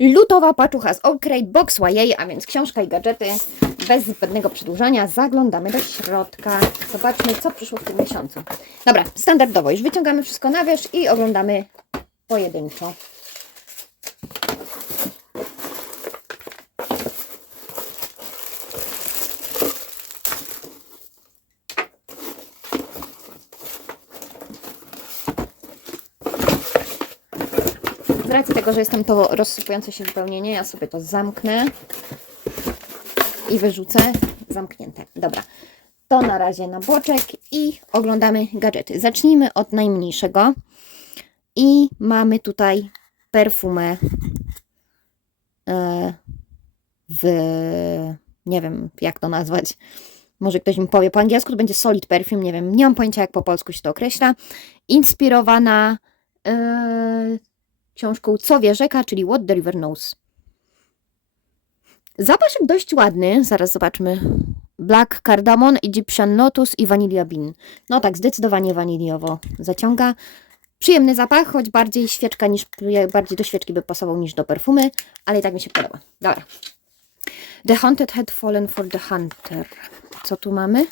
Lutowa paczucha z Oakrate Box YA, a więc książka i gadżety. Bez zbędnego przedłużania zaglądamy do środka. Zobaczmy, co przyszło w tym miesiącu. Dobra, standardowo już wyciągamy wszystko na wierzch i oglądamy pojedynczo. Racji tego, że jestem to rozsypujące się wypełnienie, ja sobie to zamknę i wyrzucę zamknięte. Dobra, to na razie na boczek i oglądamy gadżety. Zacznijmy od najmniejszego i mamy tutaj perfumę e, w nie wiem jak to nazwać. Może ktoś mi powie po angielsku, to będzie solid perfume, nie wiem, nie mam pojęcia jak po polsku się to określa. Inspirowana e, książką Co wie rzeka, czyli What the River Knows. Zapaszek dość ładny, zaraz zobaczmy. Black Cardamon, Egyptian Lotus i Vanilla Bean. No tak, zdecydowanie waniliowo zaciąga. Przyjemny zapach, choć bardziej świeczka niż, bardziej do świeczki by pasował niż do perfumy, ale i tak mi się podoba. Dobra. The Haunted Had Fallen for the Hunter. Co tu mamy?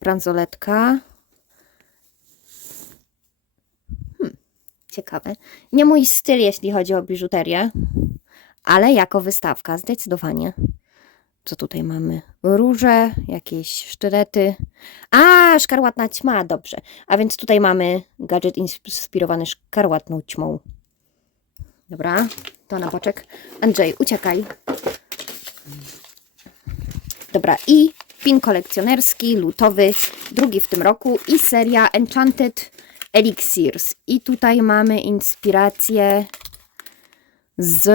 Bransoletka. Hmm, ciekawe. Nie mój styl, jeśli chodzi o biżuterię, ale jako wystawka zdecydowanie. Co tutaj mamy? Róże, jakieś sztylety. A, szkarłatna ćma, dobrze. A więc tutaj mamy gadżet inspirowany szkarłatną ćmą. Dobra, to na boczek. Andrzej, uciekaj. Dobra, i pin kolekcjonerski, lutowy, drugi w tym roku i seria Enchanted Elixirs. I tutaj mamy inspirację z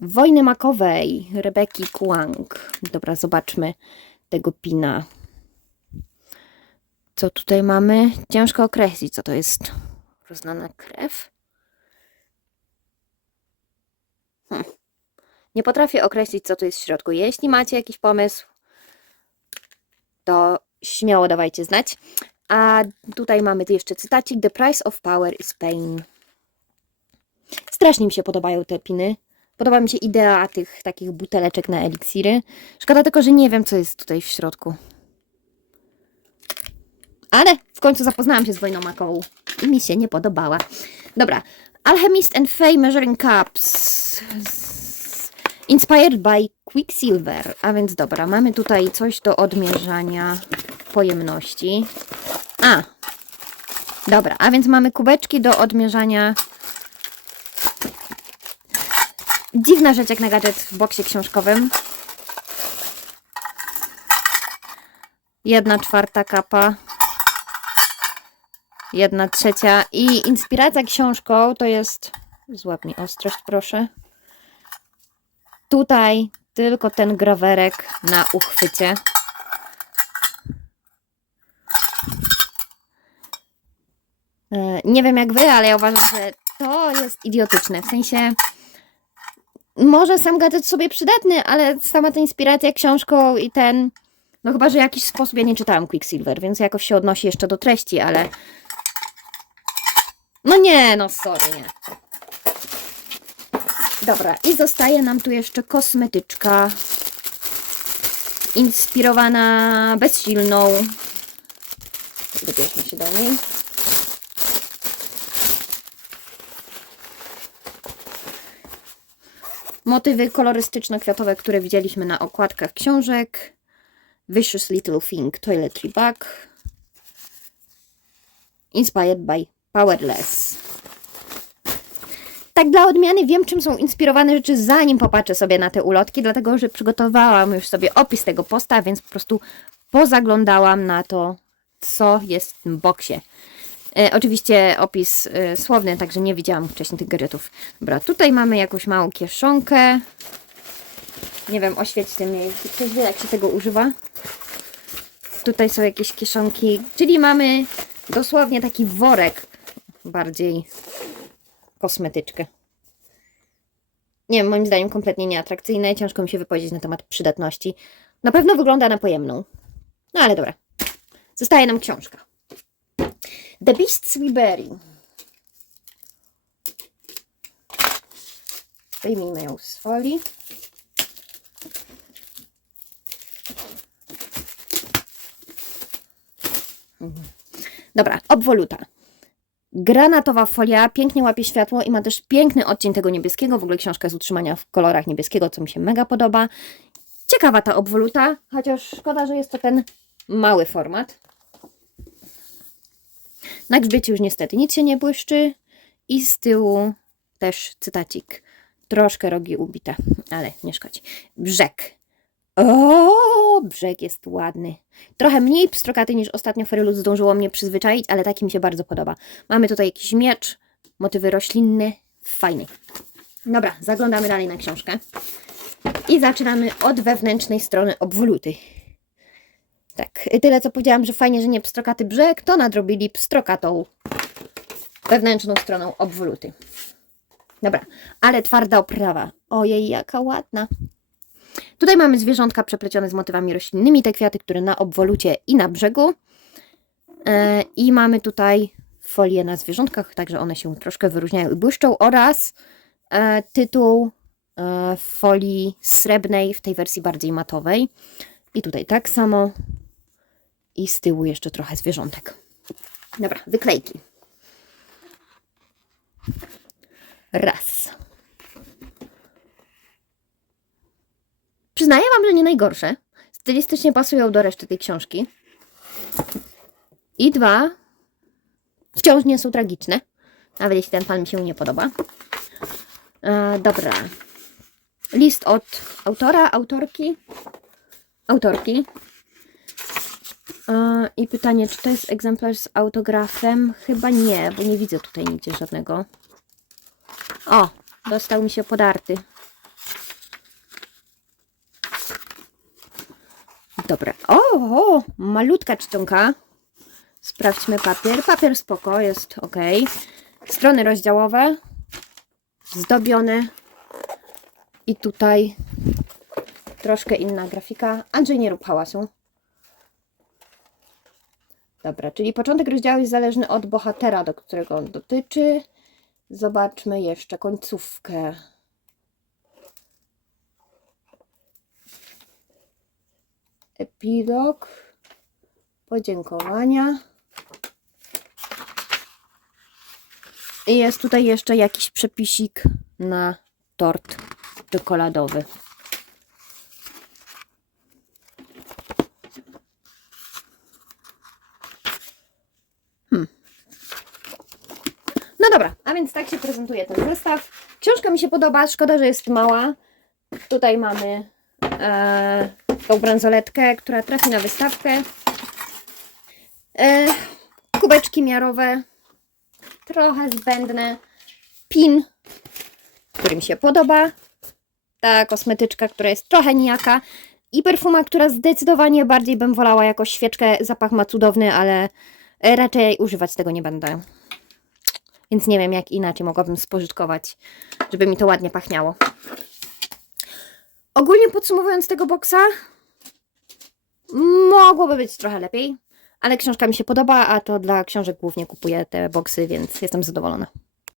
Wojny Makowej Rebeki Kuang. Dobra, zobaczmy tego pina. Co tutaj mamy? Ciężko określić, co to jest. Roznana krew? Hm. Nie potrafię określić, co tu jest w środku. Jeśli macie jakiś pomysł, to śmiało dawajcie znać. A tutaj mamy jeszcze cytacik. The price of power is pain. Strasznie mi się podobają te piny. Podoba mi się idea tych takich buteleczek na eliksiry. Szkoda tylko, że nie wiem, co jest tutaj w środku. Ale w końcu zapoznałam się z wojną makową i mi się nie podobała. Dobra. Alchemist and Fay Measuring Cups. Inspired by Quicksilver. A więc dobra, mamy tutaj coś do odmierzania pojemności. A, dobra, a więc mamy kubeczki do odmierzania. Dziwna rzecz jak na gadżet w boksie książkowym. Jedna czwarta kapa. Jedna trzecia. I inspiracja książką to jest. Złap mi ostrość, proszę. Tutaj tylko ten grawerek na uchwycie. E, Nie wiem jak wy, ale ja uważam, że to jest idiotyczne. W sensie, może sam gadżet sobie przydatny, ale sama ta inspiracja książką i ten. No chyba, że w jakiś sposób ja nie czytałam Quicksilver, więc jakoś się odnosi jeszcze do treści, ale. No nie, no sorry, nie. Dobra, i zostaje nam tu jeszcze kosmetyczka. Inspirowana bezsilną. Dobierzmy się do niej. Motywy kolorystyczno-kwiatowe, które widzieliśmy na okładkach książek. Vicious Little Thing Toiletry Bag. Inspired by Powerless. Tak dla odmiany wiem, czym są inspirowane rzeczy, zanim popatrzę sobie na te ulotki, dlatego że przygotowałam już sobie opis tego posta, więc po prostu pozaglądałam na to, co jest w tym boksie. E, oczywiście opis e, słowny, także nie widziałam wcześniej tych gadżetów. Dobra, tutaj mamy jakąś małą kieszonkę. Nie wiem, oświećcie mnie, ktoś wie, jak się tego używa. Tutaj są jakieś kieszonki, czyli mamy dosłownie taki worek bardziej kosmetyczkę. Nie wiem, moim zdaniem kompletnie nieatrakcyjne. Ciężko mi się wypowiedzieć na temat przydatności. Na pewno wygląda na pojemną. No ale dobra. Zostaje nam książka. The Beast Berry. Wyjmijmy ją z folii. Mhm. Dobra, obwoluta. Granatowa folia, pięknie łapie światło i ma też piękny odcień tego niebieskiego. W ogóle książka jest utrzymania w kolorach niebieskiego, co mi się mega podoba. Ciekawa ta obwoluta, chociaż szkoda, że jest to ten mały format. Na grzbiecie już niestety nic się nie błyszczy i z tyłu też cytacik. Troszkę rogi ubite, ale nie szkodzi. Brzeg. O, brzeg jest ładny. Trochę mniej pstrokaty niż ostatnio Ferylus zdążyło mnie przyzwyczaić, ale taki mi się bardzo podoba. Mamy tutaj jakiś miecz, motywy roślinne. Fajny. Dobra, zaglądamy dalej na książkę. I zaczynamy od wewnętrznej strony obwoluty. Tak, tyle co powiedziałam, że fajnie, że nie pstrokaty brzeg, to nadrobili pstrokatą wewnętrzną stroną obwoluty. Dobra, ale twarda oprawa. Ojej, jaka ładna. Tutaj mamy zwierzątka przeplecione z motywami roślinnymi, te kwiaty, które na obwolucie i na brzegu. E, I mamy tutaj folię na zwierzątkach, także one się troszkę wyróżniają i błyszczą oraz e, tytuł e, folii srebrnej w tej wersji bardziej matowej. I tutaj tak samo. I z tyłu jeszcze trochę zwierzątek. Dobra, wyklejki. Raz. Przyznaję Wam, że nie najgorsze. Stylistycznie pasują do reszty tej książki. I dwa. Wciąż nie są tragiczne. Nawet jeśli ten pan mi się nie podoba. E, dobra. List od autora, autorki. Autorki. E, I pytanie, czy to jest egzemplarz z autografem? Chyba nie, bo nie widzę tutaj nigdzie żadnego. O, dostał mi się podarty. Dobra. O, o, malutka czcionka. Sprawdźmy papier. Papier spoko, jest ok. Strony rozdziałowe. Zdobione. I tutaj troszkę inna grafika. Andrzej, nie rób hałasu. Dobra, czyli początek rozdziału jest zależny od bohatera, do którego on dotyczy. Zobaczmy jeszcze końcówkę. Epilog. Podziękowania. I jest tutaj jeszcze jakiś przepisik na tort czekoladowy. No dobra, a więc tak się prezentuje ten zestaw. Książka mi się podoba, szkoda, że jest mała. Tutaj mamy e, tą bransoletkę, która trafi na wystawkę. E, kubeczki miarowe, trochę zbędne. Pin, który mi się podoba. Ta kosmetyczka, która jest trochę nijaka. I perfuma, która zdecydowanie bardziej bym wolała jako świeczkę. Zapach ma cudowny, ale raczej używać tego nie będę. Więc nie wiem, jak inaczej mogłabym spożytkować, żeby mi to ładnie pachniało. Ogólnie podsumowując tego boksa, mogłoby być trochę lepiej, ale książka mi się podoba, a to dla książek głównie kupuję te boksy, więc jestem zadowolona.